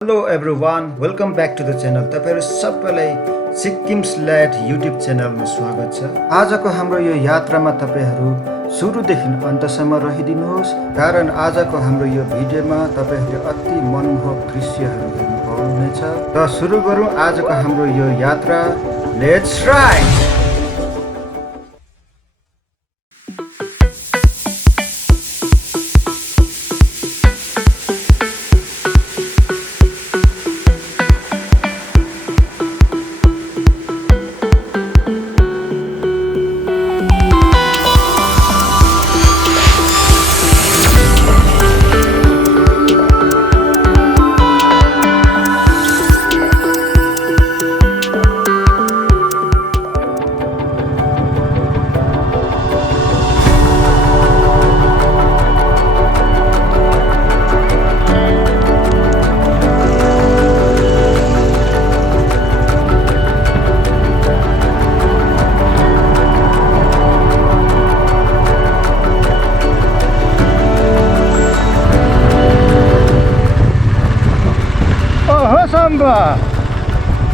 Hello everyone welcome back to the channel. तपाईँहरू सबैलाई Sikkim स्ल्याट YouTube च्यानलमा स्वागत छ। आजको हाम्रो यो यात्रामा तपाईँहरू सुरुदेखि अन्तसम्म रहिदिनुहोस्, कारण आजको हाम्रो यो भिडियोमा तपाईँहरूले अति मनमोहक दृश्यहरू हेर्नु पाउनुहुनेछ। र सुरु गरौँ आजको हाम्रो यो यात्रा। Let's ride.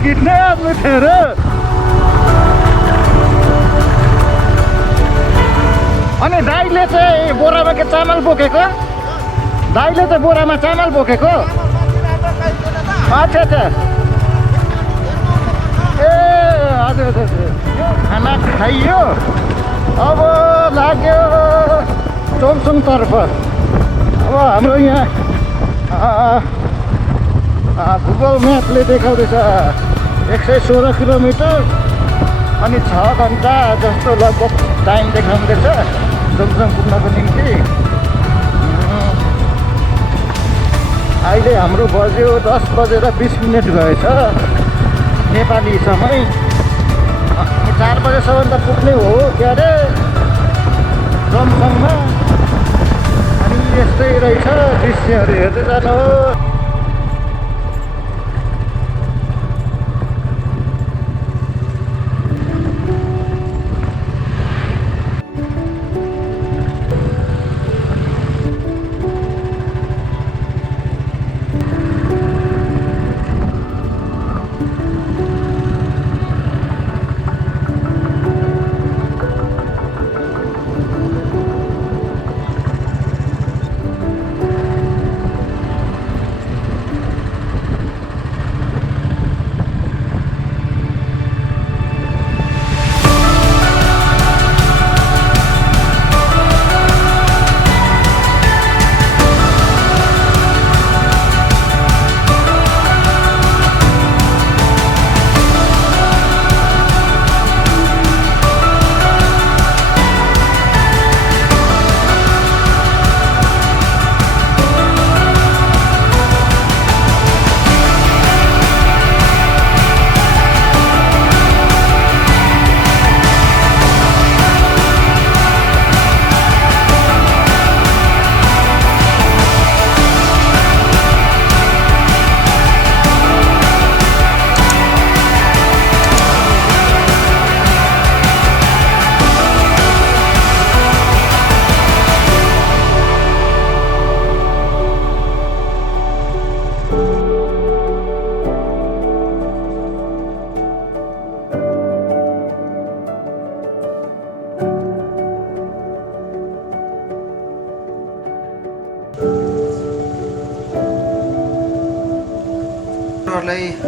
कितने आदमी थे रे? अनि दाइले चाहिँ बोरामा के चामल बोकेको? दाइले चाहिँ बोरामा चामल बोकेको? अच्छा अच्छा। ए हजुर हजुर। खाना खाइयो, अब लाग्यो चोमसुङतर्फ। अब हाम्रो यहाँ गुगल म्यापले देखाउँदैछ 116 किलोमिटर अनि 6 घन्टा जस्तो लगभग टाइम देखाउँदैछ चोमसुङ पुग्नको निम्ति। अहिले हाम्रो बज्यो 10 बजेर 20 मिनट गएछ नेपाली समय। 4 बजेसम्म त पुग्ने हो क्या अरे चोमसुङमा। अनि यस्तै रहेछ दृश्यहरू हेर्दै जानु।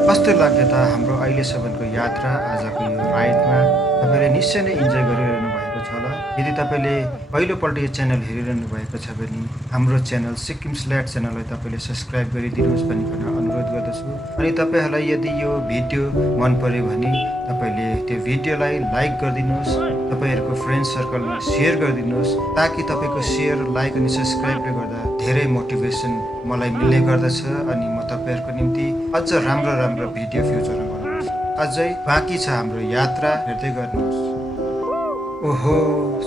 कस्तो लाग्यो त हाम्रो अहिलेसम्मको यात्रा? आजको यो राइडमा तपाईँले निश्चय नै इन्जोय गरिरहनु भएको छ होला। यदि तपाईँले पहिलोपल्ट यो च्यानल हेरिरहनु भएको छ भने हाम्रो च्यानल सिक्किम स्ल्याट च्यानललाई तपाईँले सब्सक्राइब गरिदिनुहोस् भनिकन अनुरोध गर्दछु। अनि तपाईँहरूलाई यदि यो भिडियो मन पर्यो भने तपाईँले त्यो भिडियोलाई लाइक गरिदिनुहोस्, तपाईँहरूको फ्रेन्ड सर्कलमा सेयर गरिदिनुहोस्, ताकि तपाईँको सेयर, लाइक अनि सब्सक्राइबले गर्दा धेरै मोटिभेसन मलाई मिल्ने गर्दछ। अनि म तपाईँहरूको निम्ति अझ राम्रो राम्रो भिडियो फ्युचरमा बनाउँछु। अझै बाँकी छ हाम्रो यात्रा, हेर्दै गर्नुहोस्। ओहो,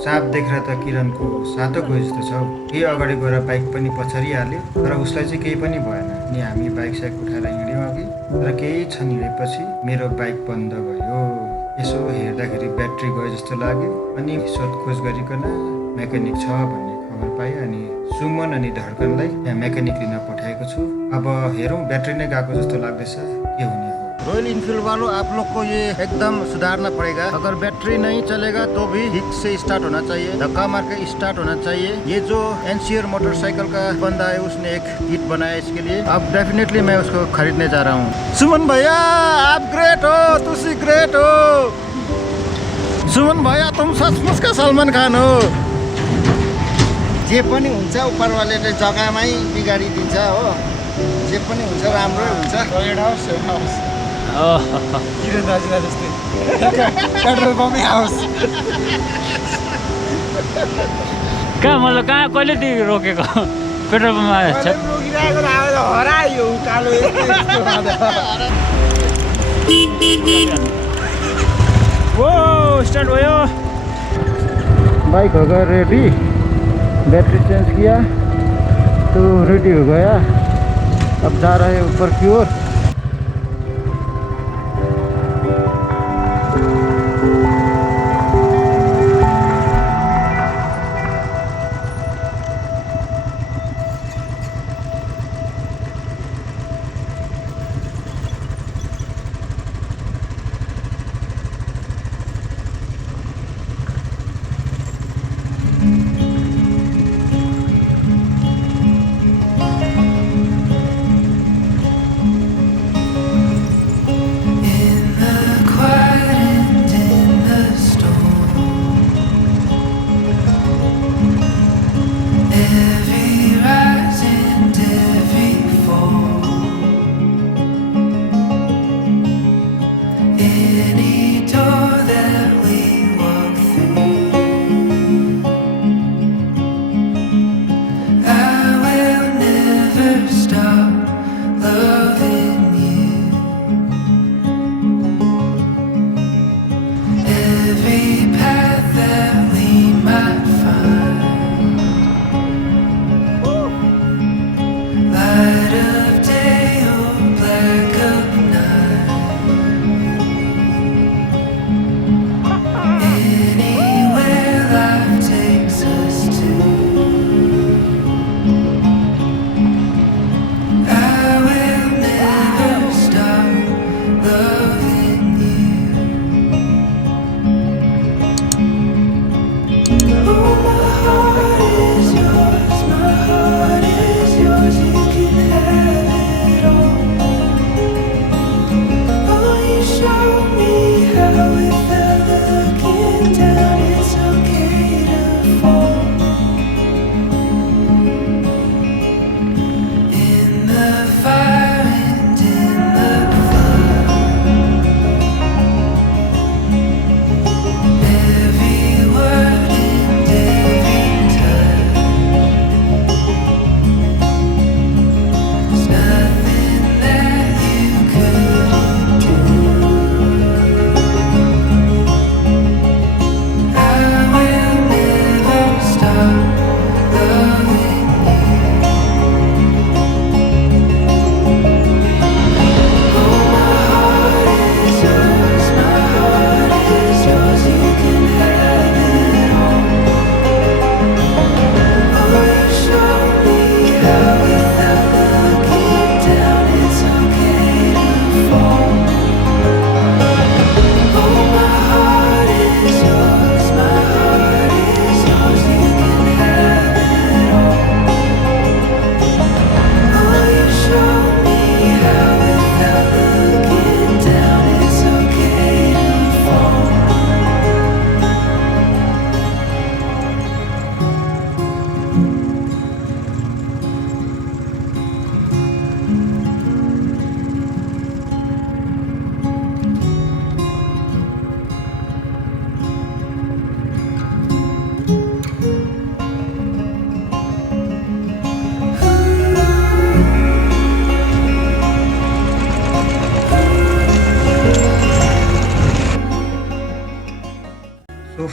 साँप देखेर त किरणको सातो गयो जस्तो छ। केही अगाडि गएर बाइक पनि पछाडि हाल्यो, तर उसलाई चाहिँ केही पनि भएन। अनि हामी बाइक साइक उठाएर हिँड्यौँ अघि, तर केही क्षण हिँडेपछि मेरो बाइक बन्द भयो। यसो हेर्दाखेरि ब्याट्री गयो जस्तो लाग्यो। अनि सोधखोज गरिकन मेकानिक छ भन्ने खबर पाएँ। अनि सुमन अनि धड्कनलाई त्यहाँ मेकानिक लिन पठाएको छु। अब हेरौँ ब्याट्री नै गएको जस्तो लाग्दैछ, के हुने हो। रॉयल इनफील्ड वालों, आप लोग को ये एकदम सुधारना पड़ेगा। अगर बैटरी नहीं चलेगा तो भी ठीक से स्टार्ट होना चाहिए, धक्का मार के स्टार्ट होना चाहिए। ये जो एनसीआर मोटरसाइकिल का बंदा है उसने एक किट बनाया इसके लिए। अब डेफिनेटली मैं उसको खरीदने जा रहा हूँ। सुमन भैया आप ग्रेट हो, तुसी ग्रेट हो। सुमन भैया तुम सचमुच का सलमान खान हो। जे पनि हुन्छ उपरवालाले जग्गामै बिगाडिदिन्छ हो। जे पनि हुन्छ राम्रै हुन्छ। किरण दाजुलाई जस्तै पेट्रोल पम्पै हाउस। कहाँ मतलब कहाँ कहिलेदेखि रोकेको पेट्रोल पम्पमा रोकिरहेको हरायो उकालो वो स्टार्ट भयो। बाइक हो गया रेडी, बैटरी चेंज किया तो रेडी हो गया। अब जा रहे हैं ऊपर की ओर।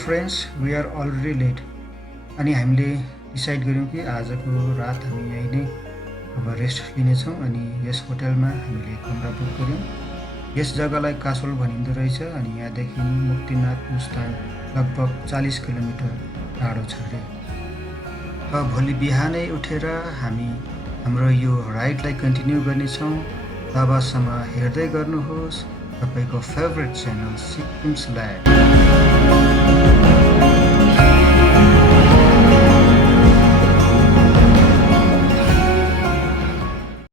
Friends we are already late. अनि हामीले डिसाइड गऱ्यौँ कि आजको रात हामी यहीँ नै अब रेस्ट लिनेछौँ। अनि यस होटलमा हामीले कमरा बुक गऱ्यौँ। यस जग्गालाई कासोल भनिँदो रहेछ। अनि यहाँदेखि मुक्तिनाथ मुस्ताङ लगभग 40 किलोमिटर टाढो छ अरे। भोलि बिहानै उठेर हामी हाम्रो यो राइडलाई कन्टिन्यू गर्नेछौँ। तबसम्म हेर्दै गर्नुहोस् तपाईँको फेभरेट च्यानल सिक्किम स्ल्याग।